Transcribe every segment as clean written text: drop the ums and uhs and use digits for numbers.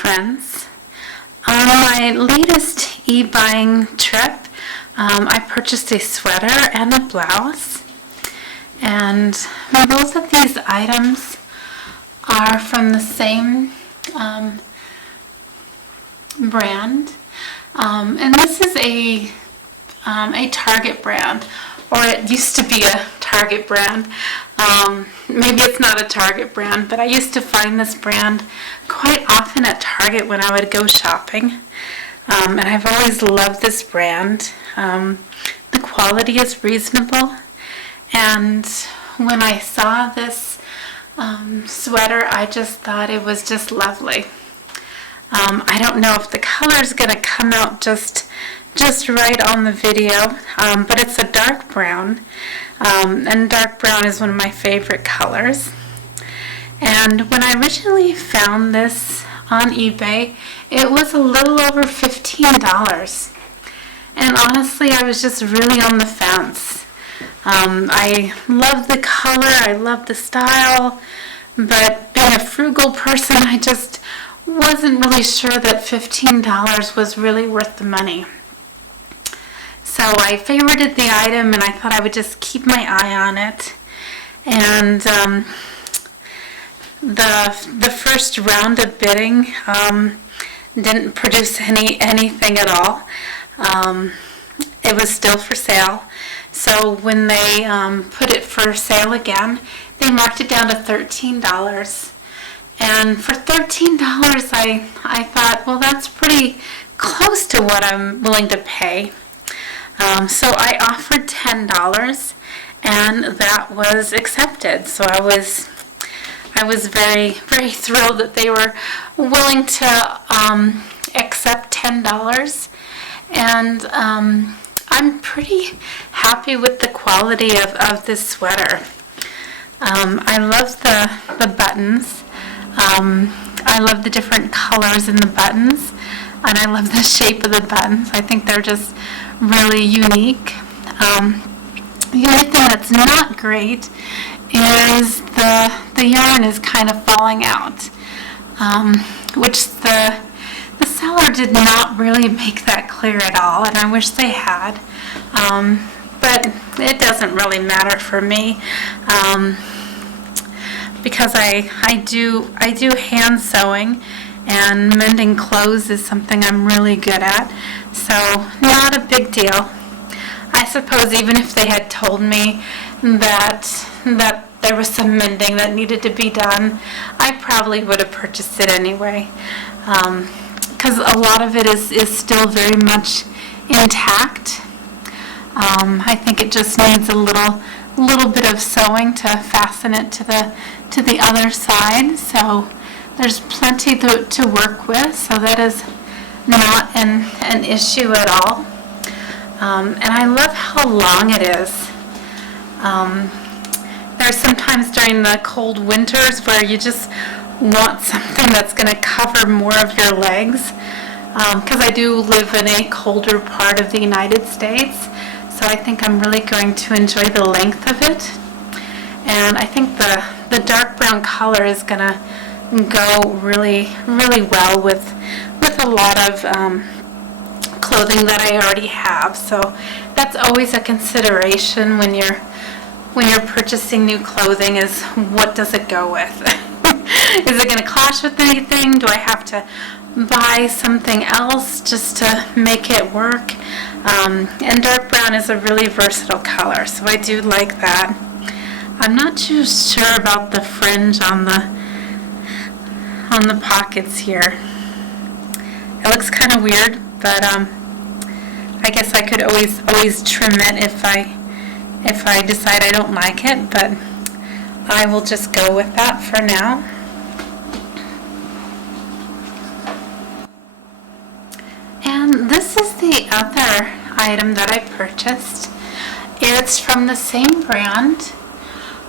friends. On my latest e-buying trip, I purchased a sweater and a blouse, and both of these items are from the same brand, and this is a Target brand, or it used to be a Target brand. Maybe it's not a Target brand, but I used to find this brand quite often at Target when I would go shopping. And I've always loved this brand. The quality is reasonable. And when I saw this sweater, I just thought it was just lovely. I don't know if the color is going to come out just right on the video, but it's a dark brown, and dark brown is one of my favorite colors. And when I originally found this on eBay, it was a little over $15, and honestly I was just really on the fence. I love the color, I love the style, but being a frugal person, I just wasn't really sure that $15 was really worth the money. So I favorited the item, and I thought I would just keep my eye on it. And the first round of bidding didn't produce anything at all. It was still for sale. So when they put it for sale again, they marked it down to $13. And for $13, I thought, well, that's pretty close to what I'm willing to pay. So I offered $10, and that was accepted. So I was very, very thrilled that they were willing to accept $10. And I'm pretty happy with the quality of this sweater. I love the buttons. I love the different colors in the buttons, and I love the shape of the buttons. I think they're just really unique. The only thing that's not great is the yarn is kind of falling out, which the seller did not really make that clear at all, and I wish they had. But it doesn't really matter for me, because I do hand sewing, and mending clothes is something I'm really good at, so not a big deal. I suppose even if they had told me that there was some mending that needed to be done, I probably would have purchased it anyway, because a lot of it is still very much intact. I think it just needs a little bit of sewing to fasten it to the other side, so there's plenty to work with, so that is not an issue at all. And I love how long it is. There's sometimes during the cold winters where you just want something that's going to cover more of your legs, because I do live in a colder part of the United States, so I think I'm really going to enjoy the length of it. And I think the dark brown color is going to go really, really well with a lot of clothing that I already have. So that's always a consideration when you're purchasing new clothing, is what does it go with? Is it going to clash with anything? Do I have to buy something else just to make it work? And dark brown is a really versatile color, so I do like that. I'm not too sure about the fringe on the pockets here. It looks kind of weird, but I guess I could always trim it if I decide I don't like it, but I will just go with that for now. And this is the other item that I purchased. It's from the same brand.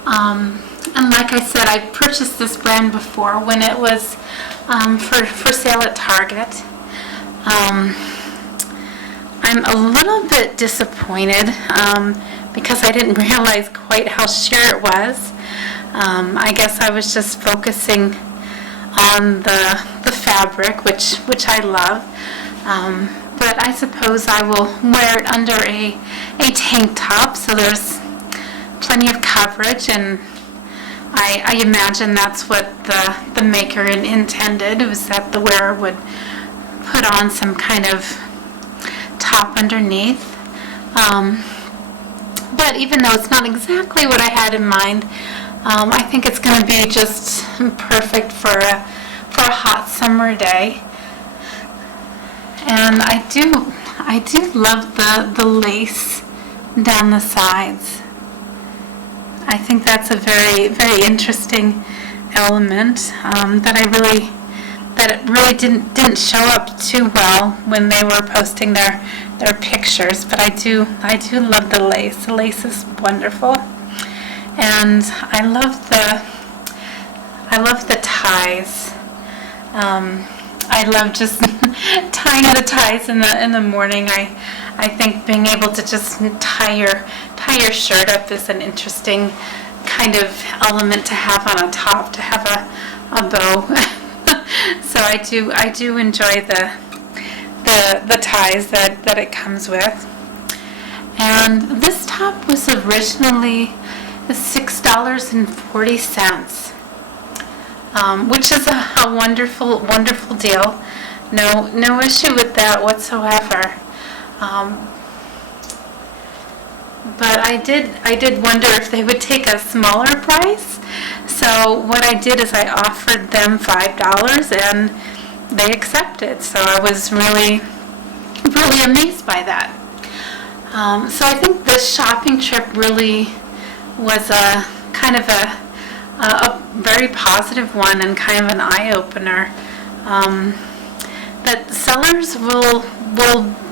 And like I said, I purchased this brand before when it was for sale at Target. I'm a little bit disappointed because I didn't realize quite how sheer it was. I guess I was just focusing on the fabric, which I love. But I suppose I will wear it under a tank top, so there's plenty of coverage, and I imagine that's what the maker intended, was that the wearer would put on some kind of top underneath. But even though it's not exactly what I had in mind, I think it's going to be just perfect for a hot summer day. And I do love the lace down the sides. I think that's a very, very interesting element that it really didn't show up too well when they were posting their pictures. But I do love the lace. The lace is wonderful, and I love the ties. I love just tying the ties in the morning. I think being able to just tie your shirt up is an interesting kind of element to have on a top, to have a bow. So I do enjoy the ties that it comes with. And this top was originally $6.40. Which is a wonderful, wonderful deal. No issue with that whatsoever. But I did wonder if they would take a smaller price. So what I did is I offered them $5, and they accepted. So I was really, really amazed by that. So I think this shopping trip really was a kind of a very positive one, and kind of an eye-opener, that sellers will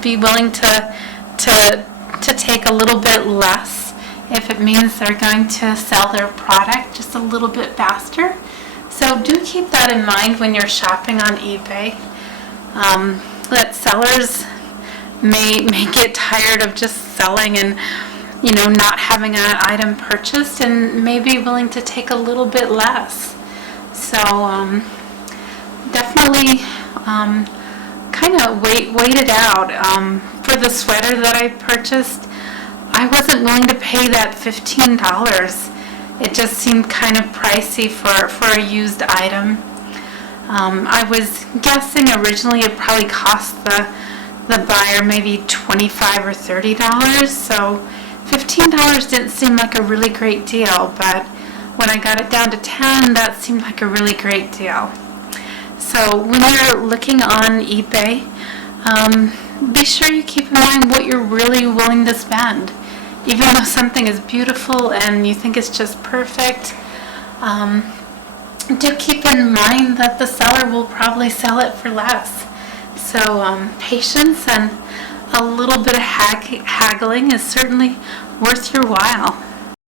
be willing to take a little bit less if it means they're going to sell their product just a little bit faster. So do keep that in mind when you're shopping on eBay, that sellers may get tired of just selling and not having an item purchased, and may be willing to take a little bit less. So definitely kind of wait it out. For the sweater that I purchased, I wasn't willing to pay that $15. It just seemed kind of pricey for a used item. I was guessing originally it probably cost the buyer maybe $25 or $30, so $15 didn't seem like a really great deal, but when I got it down to $10, that seemed like a really great deal. So when you're looking on eBay, be sure you keep in mind what you're really willing to spend. Even though something is beautiful and you think it's just perfect, do keep in mind that the seller will probably sell it for less. So patience and a little bit of haggling is certainly worth your while.